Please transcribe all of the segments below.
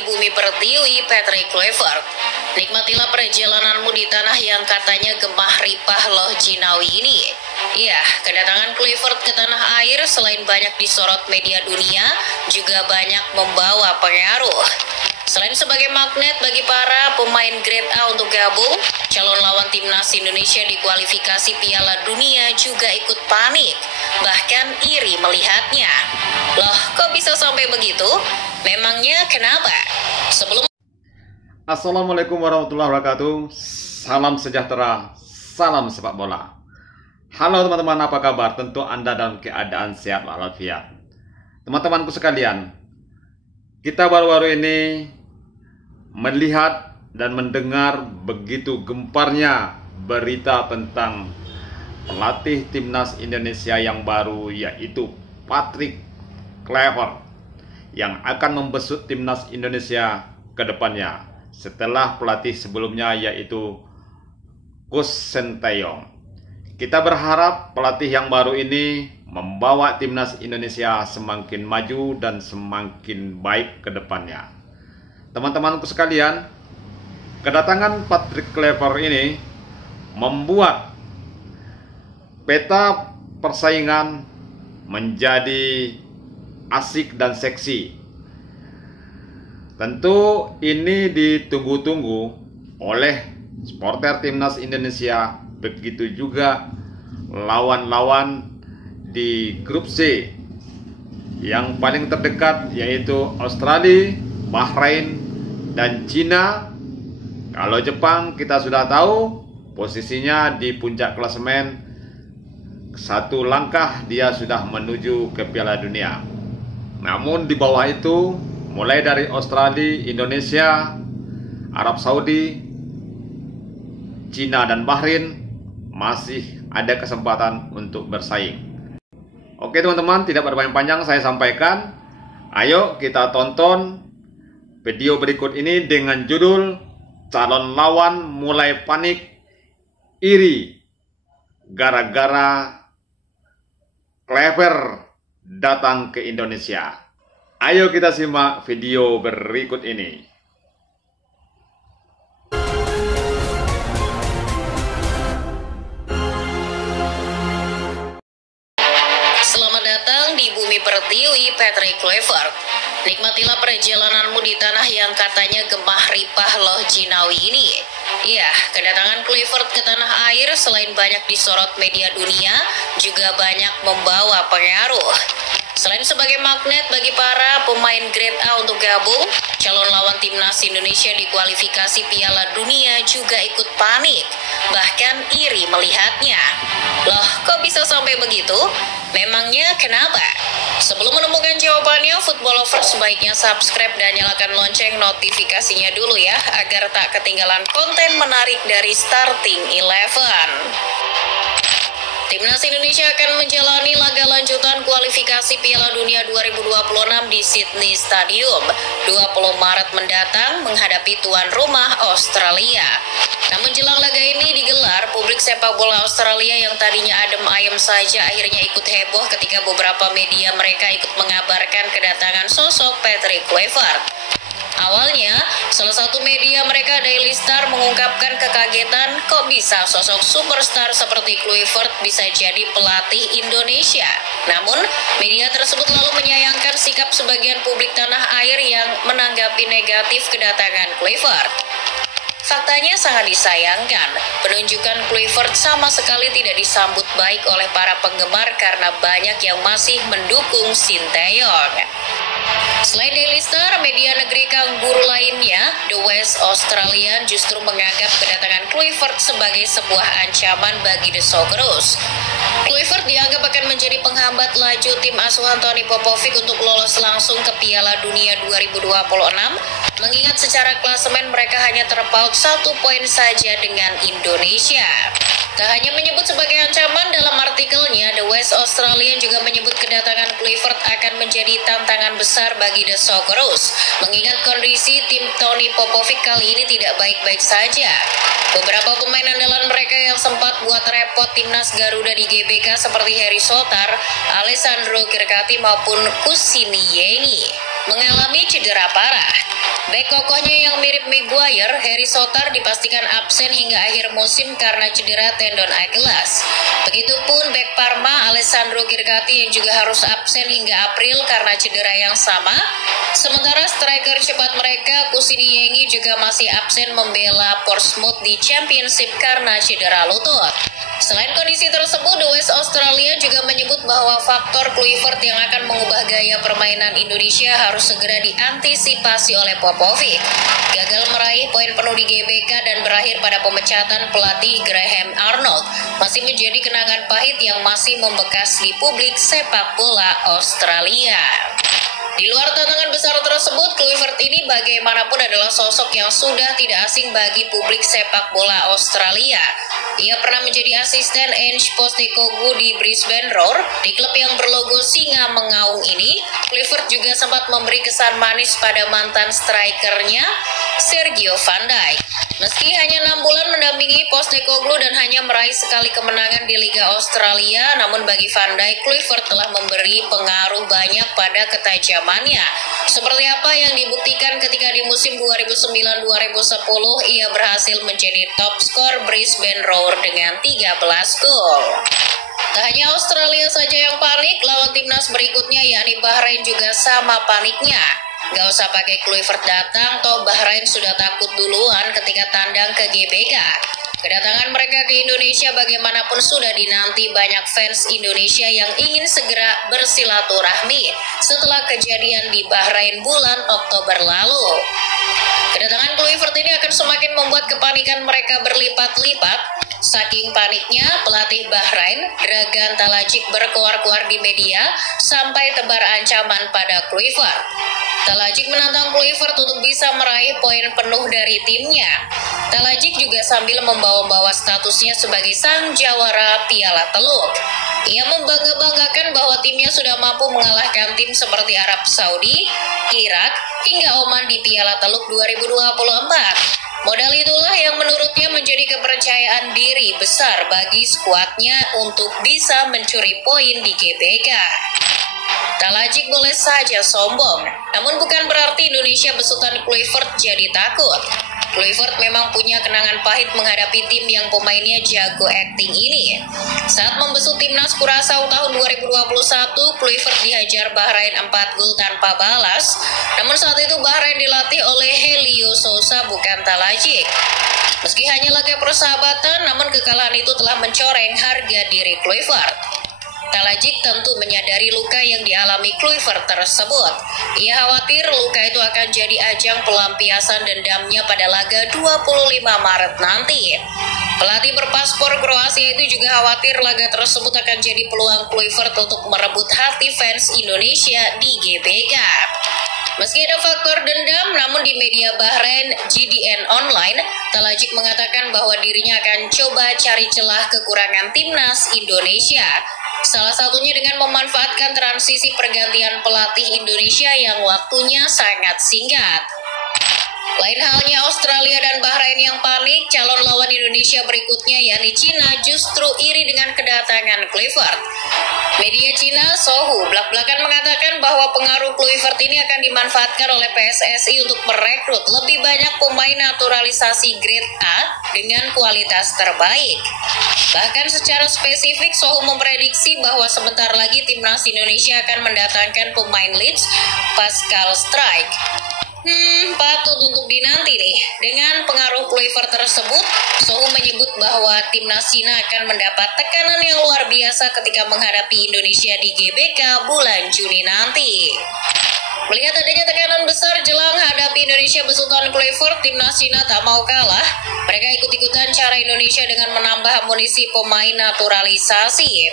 di bumi pertiwi Patrick Kluivert. Nikmatilah perjalananmu di tanah yang katanya gemah ripah loh Jinawi ini. Iya, kedatangan Kluivert ke tanah air selain banyak disorot media dunia, juga banyak membawa pengaruh. Selain sebagai magnet bagi para pemain grade A untuk gabung, calon lawan timnas Indonesia di kualifikasi Piala Dunia juga ikut panik, bahkan iri melihatnya. Loh, kok bisa sampai begitu? Memangnya kenapa? Assalamualaikum warahmatullahi wabarakatuh. Salam sejahtera, salam sepak bola. Halo teman-teman, apa kabar? Tentu Anda dalam keadaan sehat walafiat. Teman-temanku sekalian, kita baru-baru ini melihat dan mendengar begitu gemparnya berita tentang pelatih timnas Indonesia yang baru, yaitu Patrick Kluivert, yang akan membesut timnas Indonesia ke depannya setelah pelatih sebelumnya, yaitu Coach Sinteyong. Kita berharap pelatih yang baru ini membawa timnas Indonesia semakin maju dan semakin baik ke depannya. Teman-temanku sekalian, kedatangan Patrick Kluivert ini membuat peta persaingan menjadi asik dan seksi. Tentu ini ditunggu-tunggu oleh supporter timnas Indonesia, begitu juga lawan-lawan di grup C yang paling terdekat, yaitu Australia, Bahrain, dan Cina. Kalau Jepang kita sudah tahu posisinya di puncak klasemen, satu langkah dia sudah menuju ke Piala Dunia. Namun di bawah itu, mulai dari Australia, Indonesia, Arab Saudi, Cina, dan Bahrain masih ada kesempatan untuk bersaing. Oke teman-teman, tidak berpanjang-panjang saya sampaikan. Ayo kita tonton video berikut ini dengan judul "Calon lawan mulai panik, iri gara-gara Kluivert datang ke Indonesia." Ayo kita simak video berikut ini. Selamat datang di bumi pertiwi Patrick Kluivert. Nikmatilah perjalananmu di tanah yang katanya gemah ripah loh Jinawi ini. Iya, kedatangan Kluivert ke tanah air selain banyak disorot media dunia, juga banyak membawa pengaruh. Selain sebagai magnet bagi para pemain grade A untuk gabung, calon lawan timnas Indonesia di kualifikasi Piala Dunia juga ikut panik, bahkan iri melihatnya. Loh, kok bisa sampai begitu? Memangnya kenapa? Sebelum menemukan jawabannya, football lovers sebaiknya subscribe dan nyalakan lonceng notifikasinya dulu ya, agar tak ketinggalan konten menarik dari Starting Eleven. Timnas Indonesia akan menjalani laga lanjutan kualifikasi Piala Dunia 2026 di Sydney Stadium 20 Maret mendatang menghadapi tuan rumah Australia. Namun jelang laga ini digelar, publik sepak bola Australia yang tadinya adem ayem saja akhirnya ikut heboh ketika beberapa media mereka ikut mengabarkan kedatangan sosok Patrick Kluivert. Awalnya, salah satu media mereka, Daily Star, mengungkapkan kekagetan kok bisa sosok superstar seperti Kluivert bisa jadi pelatih Indonesia. Namun, media tersebut lalu menyayangkan sikap sebagian publik tanah air yang menanggapi negatif kedatangan Kluivert. Faktanya sangat disayangkan, penunjukan Kluivert sama sekali tidak disambut baik oleh para penggemar karena banyak yang masih mendukung Sinteyong. Selain Daily Star, media negeri kangguru lainnya, The West Australian, justru menganggap kedatangan Kluivert sebagai sebuah ancaman bagi The Socceroos. Kluivert dianggap akan menjadi penghambat laju tim asuhan Tony Popovic untuk lolos langsung ke Piala Dunia 2026, mengingat secara klasemen mereka hanya terpaut 1 poin saja dengan Indonesia. Tak hanya menyebut sebagai ancaman, dalam artikelnya, The West Australian juga menyebut kedatangan Kluivert akan menjadi tantangan besar bagi The Socceroos, mengingat kondisi tim Tony Popovic kali ini tidak baik-baik saja. Beberapa pemain andalan mereka yang sempat buat repot timnas Garuda di GBK seperti Heri Sotar, Alessandro Kirkati maupun Kusini Yengi mengalami cedera parah. Bek kokohnya yang mirip Maguire, Harry Souttar dipastikan absen hingga akhir musim karena cedera tendon Achilles. Begitupun bek Parma Alessandro Kirkati yang juga harus absen hingga April karena cedera yang sama. Sementara striker cepat mereka Kusini Yengi juga masih absen membela Portsmouth di Championship karena cedera lutut. Selain kondisi tersebut, The West Australia juga menyebut bahwa faktor Kluivert yang akan mengubah gaya permainan Indonesia harus segera diantisipasi oleh Popovic. Gagal meraih poin penuh di GBK dan berakhir pada pemecatan pelatih Graham Arnold masih menjadi kenangan pahit yang masih membekas di publik sepak bola Australia. Di luar tantangan besar tersebut, Kluivert ini bagaimanapun adalah sosok yang sudah tidak asing bagi publik sepak bola Australia. Ia pernah menjadi asisten Ange Postecoglou di Brisbane Roar. Di klub yang berlogo singa mengaung ini, Kluivert juga sempat memberi kesan manis pada mantan strikernya, Sergio Van Dijk. Meski hanya 6 bulan mendampingi Postecoglou dan hanya meraih sekali kemenangan di Liga Australia, namun bagi Van Dijk, Kluivert telah memberi pengaruh banyak pada ketajamannya. Seperti apa yang dibuktikan ketika di musim 2009-2010 ia berhasil menjadi top skor Brisbane Roar dengan 13 gol. Tak hanya Australia saja yang panik, lawan timnas berikutnya yakni Bahrain juga sama paniknya. Gak usah pakai Kluivert datang, toh Bahrain sudah takut duluan ketika tandang ke GBK. Kedatangan mereka ke Indonesia bagaimanapun sudah dinanti banyak fans Indonesia yang ingin segera bersilaturahmi setelah kejadian di Bahrain bulan Oktober lalu. Kedatangan Kluivert ini akan semakin membuat kepanikan mereka berlipat-lipat. Saking paniknya, pelatih Bahrain, Dragan Talajic berkoar-koar di media sampai tebar ancaman pada Kluivert. Talajic menantang Kluivert untuk bisa meraih poin penuh dari timnya. Talajic juga sambil membawa-bawa statusnya sebagai sang jawara Piala Teluk. Ia membangga-banggakan bahwa timnya sudah mampu mengalahkan tim seperti Arab Saudi, Irak, hingga Oman di Piala Teluk 2024. Modal itulah yang menurutnya menjadi kepercayaan diri besar bagi skuadnya untuk bisa mencuri poin di GBK. Talajic boleh saja sombong, namun bukan berarti Indonesia besutan Kluivert jadi takut. Kluivert memang punya kenangan pahit menghadapi tim yang pemainnya jago acting ini. Saat membesut timnas Curaçao tahun 2021, Kluivert dihajar Bahrain 4 gol tanpa balas. Namun saat itu Bahrain dilatih oleh Helio Sousa bukan Talajic. Meski hanya laga persahabatan, namun kekalahan itu telah mencoreng harga diri Kluivert. Talajic tentu menyadari luka yang dialami Kluivert tersebut. Ia khawatir luka itu akan jadi ajang pelampiasan dendamnya pada laga 25 Maret nanti. Pelatih berpaspor Kroasia itu juga khawatir laga tersebut akan jadi peluang Kluivert untuk merebut hati fans Indonesia di GBK. Meski ada faktor dendam, namun di media Bahrain GDN Online, Talajic mengatakan bahwa dirinya akan coba cari celah kekurangan timnas Indonesia. Salah satunya dengan memanfaatkan transisi pergantian pelatih Indonesia yang waktunya sangat singkat. Lain halnya Australia dan Bahrain yang panik, calon lawan Indonesia berikutnya yakni Cina justru iri dengan kedatangan Kluivert. Media Cina Sohu belak-belakan mengatakan bahwa pengaruh Kluivert ini akan dimanfaatkan oleh PSSI untuk merekrut lebih banyak pemain naturalisasi grade A dengan kualitas terbaik. Bahkan secara spesifik Sohu memprediksi bahwa sebentar lagi timnas Indonesia akan mendatangkan pemain Leeds, Pascal Struijk. Patut untuk dinanti nih. Dengan pengaruh Kluivert tersebut, Sohu menyebut bahwa timnas Cina akan mendapat tekanan yang luar biasa ketika menghadapi Indonesia di GBK bulan Juni nanti. Melihat adanya tekanan besar jelang hadapi Indonesia besutan Kluivert, timnas Cina tak mau kalah. Mereka ikut-ikutan cara Indonesia dengan menambah amunisi pemain naturalisasi.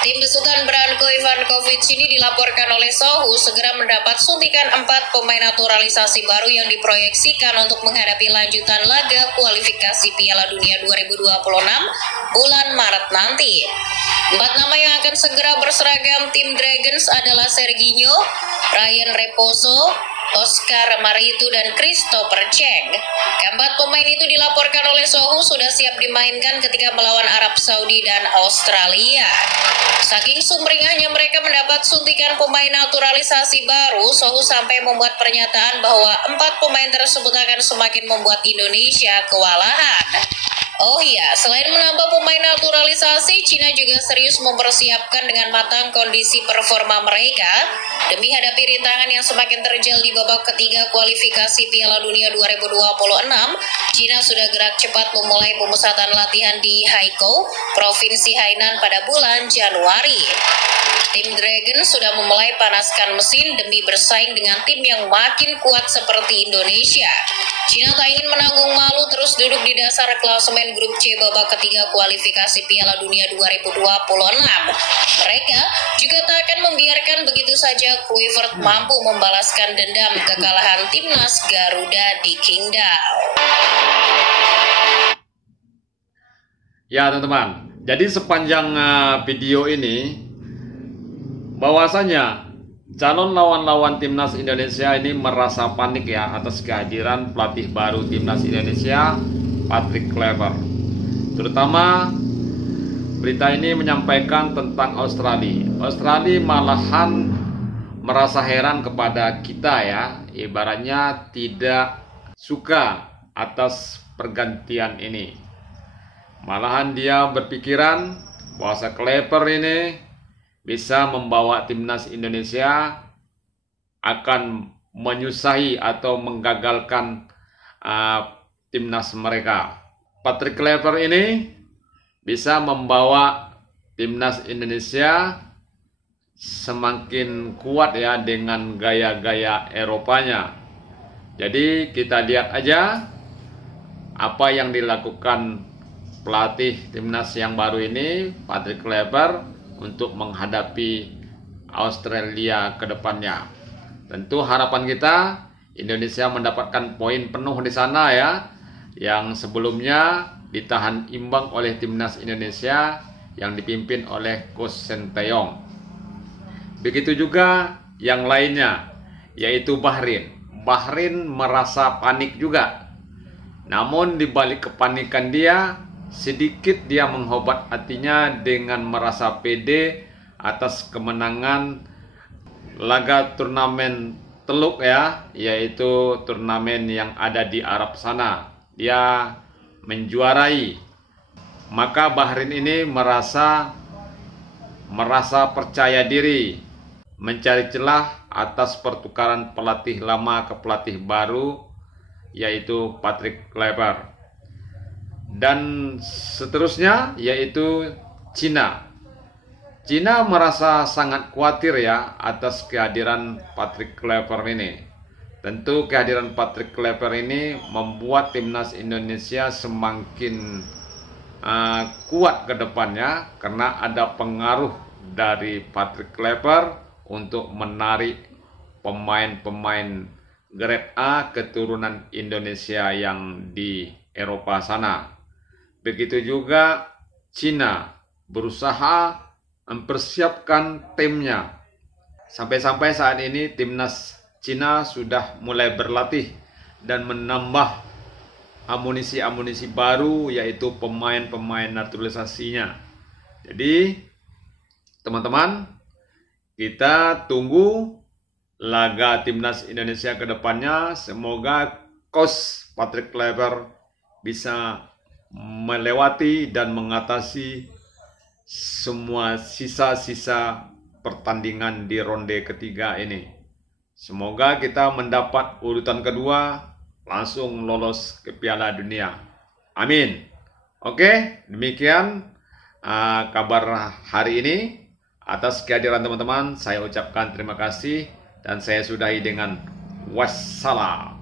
Tim besutan Branko Ivankovic ini dilaporkan oleh Sohu segera mendapat suntikan 4 pemain naturalisasi baru yang diproyeksikan untuk menghadapi lanjutan laga kualifikasi Piala Dunia 2026 bulan Maret nanti. 4 nama yang akan segera berseragam tim Dragons adalah Serginho, Ryan Reposo, Oscar Maritu dan Christopher Cheng. Keempat pemain itu dilaporkan oleh Sohu sudah siap dimainkan ketika melawan Arab Saudi dan Australia. Saking sumringahnya mereka mendapat suntikan pemain naturalisasi baru, Sohu sampai membuat pernyataan bahwa 4 pemain tersebut akan semakin membuat Indonesia kewalahan. Oh iya, selain menambah pemain naturalisasi, Cina juga serius mempersiapkan dengan matang kondisi performa mereka demi hadapi rintangan yang semakin terjal di babak ketiga kualifikasi Piala Dunia 2026. Cina sudah gerak cepat memulai pemusatan latihan di Haikou, Provinsi Hainan pada bulan Januari. Tim Dragon sudah memulai panaskan mesin demi bersaing dengan tim yang makin kuat seperti Indonesia. Cina tak ingin menanggung malu terus duduk di dasar klasemen grup C babak ketiga kualifikasi Piala Dunia 2026. Mereka juga tak akan membiarkan begitu saja Kluivert mampu membalaskan dendam kekalahan timnas Garuda di Qingdao. Ya teman-teman, jadi sepanjang video ini bahwasanya calon lawan-lawan timnas Indonesia ini merasa panik ya atas kehadiran pelatih baru timnas Indonesia, Patrick Kluivert. Terutama berita ini menyampaikan tentang Australia. Australia malahan merasa heran kepada kita ya, ibaratnya tidak suka atas pergantian ini. Malahan dia berpikiran bahwa Kluivert ini bisa membawa timnas Indonesia akan menyusahi atau menggagalkan timnas mereka. Patrick Kluivert ini bisa membawa timnas Indonesia semakin kuat ya dengan gaya-gaya Eropanya. Jadi kita lihat aja apa yang dilakukan pelatih timnas yang baru ini, Patrick Kluivert, untuk menghadapi Australia ke depannya. Tentu harapan kita Indonesia mendapatkan poin penuh di sana ya, yang sebelumnya ditahan imbang oleh timnas Indonesia yang dipimpin oleh Coach Sinteyong. Begitu juga yang lainnya, yaitu Bahrain. Bahrain merasa panik juga. Namun di balik kepanikan dia, sedikit dia menghobat hatinya dengan merasa pede atas kemenangan laga turnamen Teluk ya, yaitu turnamen yang ada di Arab sana. Dia menjuarai. Maka Bahrain ini merasa percaya diri, mencari celah atas pertukaran pelatih lama ke pelatih baru, yaitu Patrick Kluivert. Dan seterusnya yaitu Cina. Cina merasa sangat khawatir ya atas kehadiran Patrick Kluivert ini. Tentu kehadiran Patrick Kluivert ini membuat timnas Indonesia semakin kuat ke depannya karena ada pengaruh dari Patrick Kluivert untuk menarik pemain-pemain grade A keturunan Indonesia yang di Eropa sana. Begitu juga Cina berusaha mempersiapkan timnya. Sampai-sampai saat ini timnas Cina sudah mulai berlatih dan menambah amunisi-amunisi baru, yaitu pemain-pemain naturalisasinya. Jadi teman-teman, kita tunggu laga timnas Indonesia ke depannya. Semoga Coach Patrick Kluivert bisa melewati dan mengatasi semua sisa-sisa pertandingan di ronde ketiga ini. Semoga kita mendapat urutan kedua, langsung lolos ke Piala Dunia. Amin. Oke, demikian kabar hari ini. Atas kehadiran teman-teman, saya ucapkan terima kasih dan saya sudahi dengan wassalam.